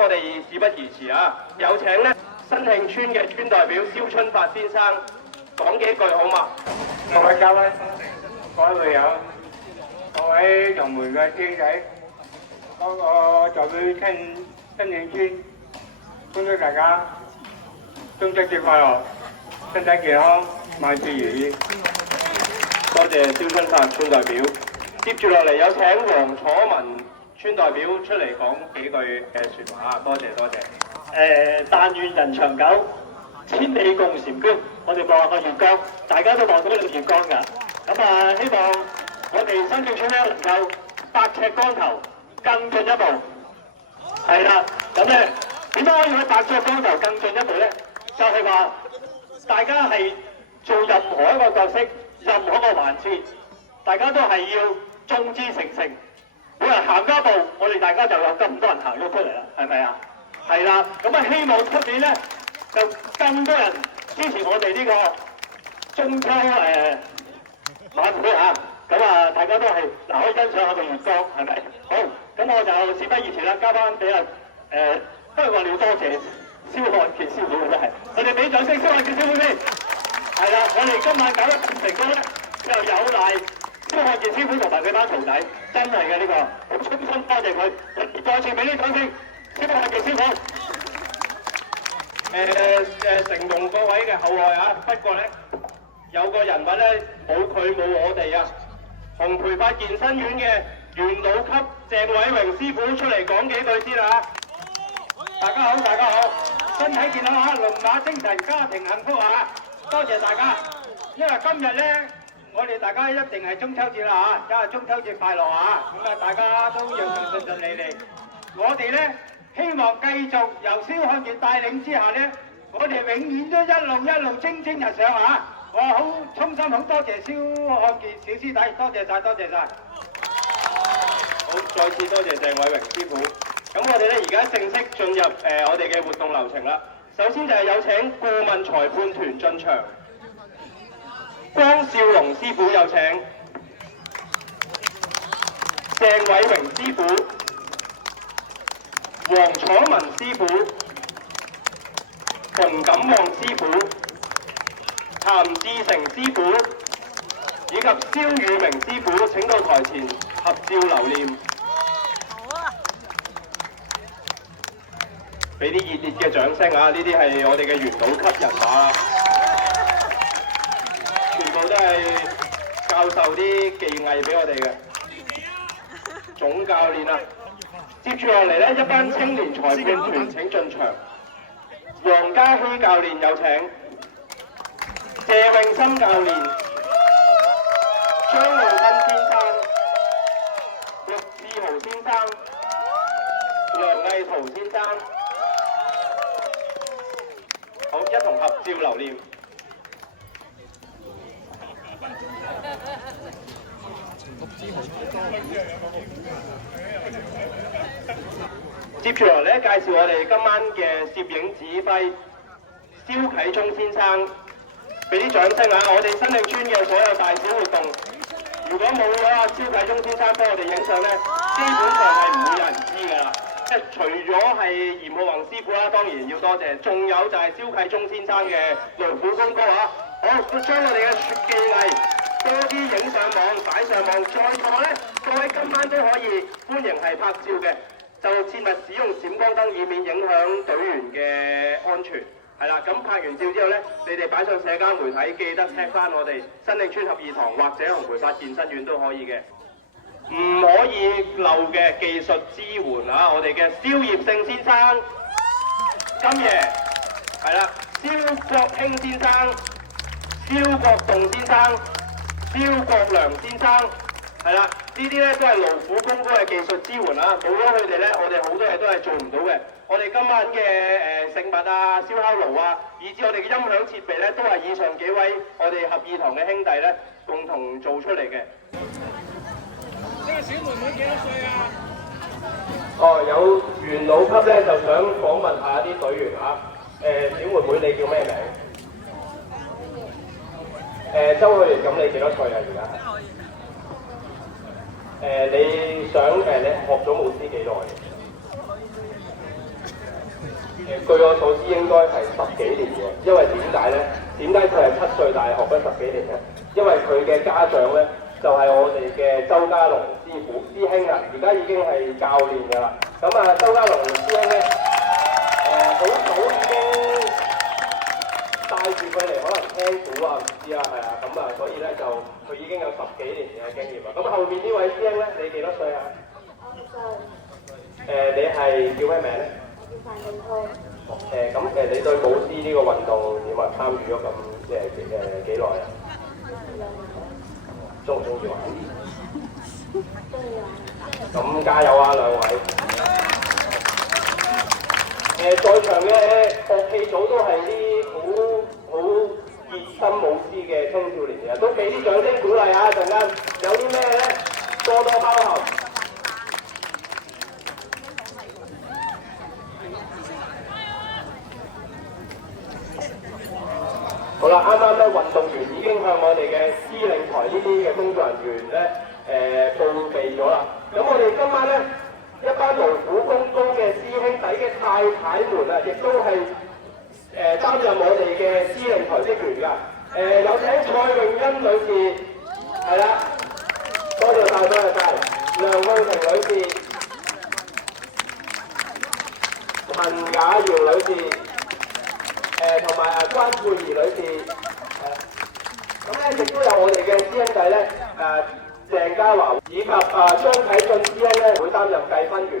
我哋事不宜遲啊，有請咧新慶村嘅村代表蕭春發先生講幾句好嘛？各位嘉賓、各位會友、各位同門嘅師仔，我代表新慶村恭祝大家中秋節快樂，身體健康，萬事如意。多謝蕭春發村代表。接住落嚟有請黃楚文村代表出嚟講幾句嘅説話啊！多謝多謝。但願人長久，千里共嬋娟。我哋望下個月光，大家都望到呢個月光㗎。咁啊，希望我哋新慶村咧能夠百尺竿頭更進一步。係啦，咁咧點解可以喺百尺竿頭更進一步咧？就係話大家係做任何一個角色、任何一個環節，大家都係要眾志成城。每人行一步，我哋大家就有咁多人行咗出嚟啦，係咪啊？係啦，咁啊希望出年咧就更多人支持我哋呢個中秋晚會嚇，咁啊大家都係可以欣賞下個月光，係咪？好，咁我就事不宜遲啦，交翻俾不過我哋要多謝蕭漢傑師傅真係，我哋俾掌聲蕭漢傑師傅先。係啦，我哋今晚搞得咁成功咧，就有賴蕭漢傑師傅同埋佢班徒弟，真係嘅呢個，好衷心多謝佢，再次俾啲掌聲，蕭漢傑師傅。承蒙各位嘅厚愛啊，不過咧有個人物咧冇佢冇我哋啊，紅培發健身院嘅元老級鄭偉榮師傅出嚟講幾句先啊！大家好，大家好，身體健康啊，龍馬精神，家庭幸福啊！多謝大家，因為今日咧，我哋大家一定係中秋節啦嚇，今日中秋節快樂啊！咁啊，大家都要順順利利。我哋咧希望繼續由蕭漢傑帶領之下咧，我哋永遠都一路蒸蒸日上啊！我好衷心好多謝蕭漢傑小師弟，多謝晒，多謝晒。好，再次多謝鄭偉榮師傅。咁我哋咧而家正式進入我哋嘅活動流程啦。首先就係有請顧問裁判團進場，江少龍師傅有請，鄭偉榮師傅、黃楚文師傅、馮錦旺師傅、譚志成師傅以及蕭宇明師傅請到台前合照留念。俾啲熱烈嘅掌聲啊！呢啲係我哋嘅元老級人馬啦，全部都係教授啲技藝俾我哋嘅總教練啊！接住落嚟呢，一班青年裁判團請進場，黃家熙教練有請，謝永森教練、張浩斌先生、陸志豪先生、梁毅圖先生。好，一同合照留念。接住落嚟介紹我哋今晚嘅攝影指揮蕭啟忠先生，俾啲掌聲啊！我哋新慶村嘅所有大小活動，如果冇咗阿蕭啟忠先生幫我哋影相咧，基本上係唔會有人知㗎啦。除咗係嚴浩宏師傅啦，當然要多謝，仲有就係蕭啟忠先生嘅勞苦功高啊！好，將我哋嘅技藝多啲影上網、擺上網，在座咧各位今晚都可以歡迎係拍照嘅，就切勿使用閃光燈，以免影響隊員嘅安全。係啦，咁拍完照之後咧，你哋擺上社交媒體，記得 tag 翻我哋新慶村合義堂或者紅培發健身院都可以嘅。唔可以漏嘅技術支援啊！我哋嘅蕭業勝先生、金爺，係啦，蕭國興先生、蕭國棟先生、蕭國良先生，係啦，呢啲咧都係勞苦功高嘅技術支援啊！冇咗佢哋咧，我哋好多嘢都係做唔到嘅。我哋今晚嘅食物啊、燒烤爐啊，以至我哋嘅音響設備咧，都係以上幾位我哋合義堂嘅兄弟咧共同做出嚟嘅。呢個小妹妹幾多歲啊？哦，有元老級咧，就想訪問下啲隊員啊。小妹妹你叫咩名？周慧蓮，咁你幾多歲啊？而家？你想你學咗舞獅幾耐？據我所知應該係10幾年嘅，因為點解咧？點解佢係7歲大學嗰10幾年咧？因為佢嘅家長咧就係、是、我哋嘅周家龍師兄啦，而家已經係教練㗎啦。咁啊，周家龍師兄咧，好早已經帶住佢嚟可能聽鼓啊，唔知啊，係啊，咁啊，所以咧就佢已經有10幾年嘅經驗啦。咁後面呢位師兄咧，你幾多歲啊？10歲。你係叫咩名咧？范永康。咁你對舞獅呢個運動點啊？參與咗咁幾耐啊？中唔中意玩？中意玩。咁加油啊，兩位！在場嘅樂器組都係啲好熱心舞獅嘅青少年嘅，都俾啲掌聲鼓勵啊！陣間有啲咩咧，多多包涵。好啦，啱啱咧運動員已經向我哋嘅司令台呢啲嘅工作人員咧報備咗啦。咁我哋今晚咧一班勞苦功高嘅師兄弟嘅太太們啊，亦都係擔任我哋嘅司令台職員㗎。有請蔡詠欣女士，係啦，多謝晒，多謝晒。梁慧婷女士、陳雅瑤女士。同埋關佩儀女士，咁咧亦都有我哋嘅師兄弟咧，鄭家華以及張啟俊師兄咧會擔任計分員。